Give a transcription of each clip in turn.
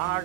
8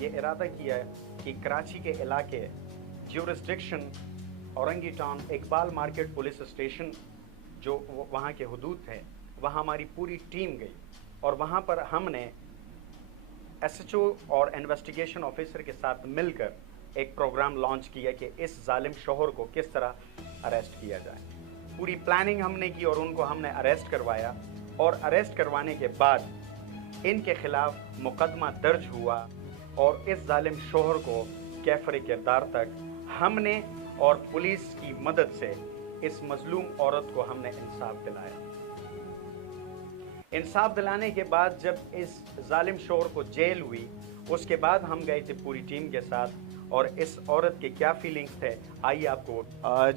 یہ ارادہ کیا کہ کراچی کے علاقے jurisdiction Orangi town Iqbal market police station جو وہاں کے حدود تھے وہاں ہماری پوری ٹیم گئی اور وہاں پر ہم نے ایس ایچ او اور انویسٹیگیشن آفیسر کے ساتھ مل کر ایک پروگرام لانچ کیا کہ اس ظالم شوہر کو کس طرح اریسٹ کیا جائے. پوری پلاننگ ہم نے کی اور ان کو ہم نے اریسٹ کروایا اور اریسٹ کروانے کے بعد ان کے خلاف مقدمہ درج ہوا اور اس ظالم شوہر کو کیفر کردار تک ہم نے اور پولیس کی مدد سے اس مظلوم عورت کو ہم نے انصاف دلایا. انصاف دلانے کے بعد جب اس ظالم شوہر کو جیل ہوئی اس کے بعد ہم گئے تھے پوری ٹیم کے ساتھ اور اس عورت کے کیا فیلنگز تھے آئیے آپ کو.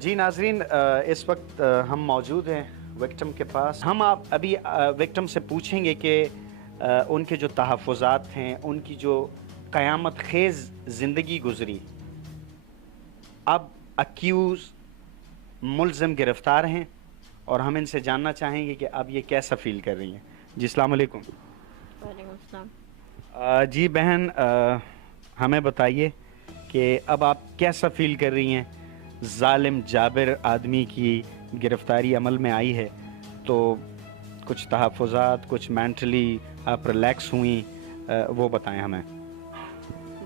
جی ناظرین اس وقت ہم موجود ہیں وکٹم کے پاس. ہم آپ ابھی وکٹم سے پوچھیں گے کہ ان کے جو تحفظات ہیں ان کی جو قیامت خیز زندگی گزری اب اکیوز ملزم گرفتار ہیں اور ہم ان سے جاننا چاہیں گے کہ اب یہ کیسا فیل کر رہی ہیں. جی السلام علیکم. وعلیکم السلام. جی بہن ہمیں بتائیے کہ اب آپ کیسا فیل کر رہی ہیں. ظالم جابر آدمی کی گرفتاری عمل میں آئی ہے تو کچھ تحفظات کچھ مینٹلی آپ ریلیکس ہوئیں وہ بتائیں ہمیں.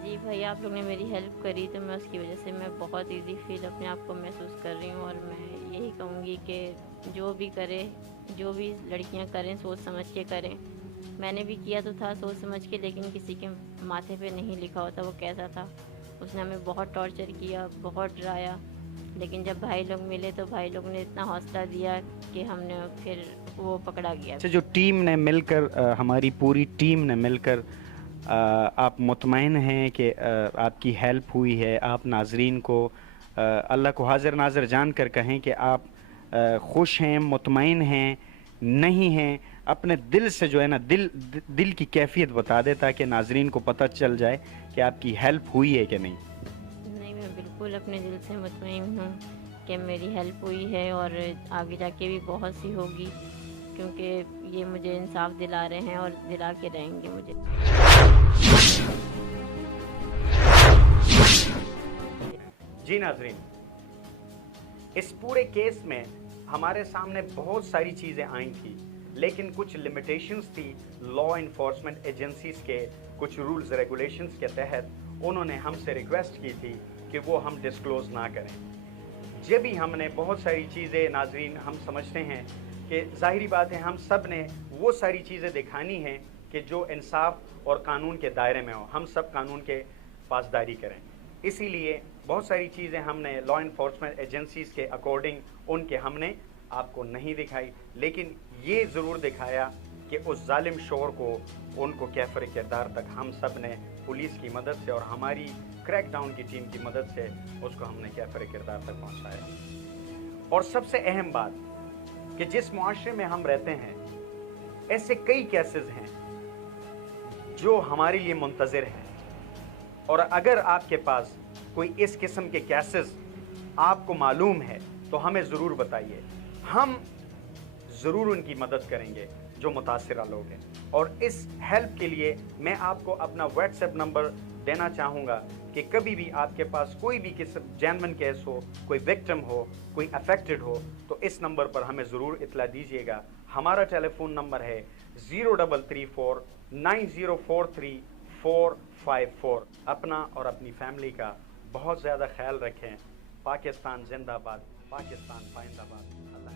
جی بھائی آپ لوگ نے میری ہیلپ کری تو میں اس کی وجہ سے میں بہت ایزی فیل اپنے آپ کو محسوس کر رہی ہوں اور میں یہی کہوں گی کہ جو بھی کرے جو بھی لڑکیاں کریں سوچ سمجھ کے کریں. میں نے بھی کیا تو تھا سوچ سمجھ کے لیکن کسی کے ماتھے پہ نہیں لکھا ہوتا وہ کیسا تھا. اس نے ہمیں بہت ٹارچر کیا بہت ڈرایا لیکن جب بھائی لوگ ملے تو بھائی لوگ نے اتنا حوصلہ دیا کہ ہم نے پھر وہ پکڑا گیا. اچھا جو ٹیم نے مل کر ہماری پوری ٹیم نے مل کر آپ مطمئن ہیں کہ آپ کی ہیلپ ہوئی ہے. آپ ناظرین کو اللہ کو حاضر ناظر جان کر کہیں کہ آپ خوش ہیں مطمئن ہیں نہیں ہیں اپنے دل سے جو ہے نا دل کی کیفیت بتا دے تاکہ ناظرین کو پتہ چل جائے کہ آپ کی ہیلپ ہوئی ہے کہ نہیں. نہیں میں بالکل اپنے دل سے مطمئن ہوں کہ میری ہیلپ ہوئی ہے اور آگے جا کے بھی بہت سی ہوگی کیونکہ یہ مجھے انصاف دلا رہے ہیں اور دلا کے رہیں گے مجھے. جی ناظرین اس پورے کیس میں ہمارے سامنے بہت ساری چیزیں آئیں تھیں لیکن کچھ لمیٹیشنز تھی لا انفورسمنٹ ایجنسیز کے کچھ رولز ریگولیشنز کے تحت انہوں نے ہم سے ریکویسٹ کی تھی کہ وہ ہم ڈسکلوز نہ کریں. جب بھی ہم نے بہت ساری چیزیں ناظرین ہم سمجھتے ہیں کہ ظاہری بات ہے ہم سب نے وہ ساری چیزیں دکھانی ہیں کہ جو انصاف اور قانون کے دائرے میں ہو. ہم سب قانون کے پاسداری کریں. اسی لیے بہت ساری چیزیں ہم نے لا انفورسمنٹ ایجنسیز کے اکارڈنگ ان کے ہم نے آپ کو نہیں دکھائی لیکن یہ ضرور دکھایا کہ اس ظالم شوہر کو ان کو کیفر کردار تک ہم سب نے پولیس کی مدد سے اور ہماری کریک ڈاؤن کی ٹیم کی مدد سے اس کو ہم نے کیفر کردار تک پہنچایا. اور سب سے اہم بات کہ جس معاشرے میں ہم رہتے ہیں ایسے کئی کیسز ہیں جو ہمارے لیے منتظر ہیں اور اگر آپ کے پاس کوئی اس قسم کے کیسز آپ کو معلوم ہے تو ہمیں ضرور بتائیے. ہم ضرور ان کی مدد کریں گے جو متاثرہ لوگ ہیں. اور اس ہیلپ کے لیے میں آپ کو اپنا واٹس ایپ نمبر دینا چاہوں گا کہ کبھی بھی آپ کے پاس کوئی بھی قسم جینوین کیس ہو کوئی وکٹم ہو کوئی افیکٹڈ ہو تو اس نمبر پر ہمیں ضرور اطلاع دیجیے گا. ہمارا ٹیلی فون نمبر ہے 0334 9043 454. اپنا اور اپنی فیملی کا بہت زیادہ خیال رکھیں. پاکستان زندہ باد. پاکستان پائندہ باد. اللہ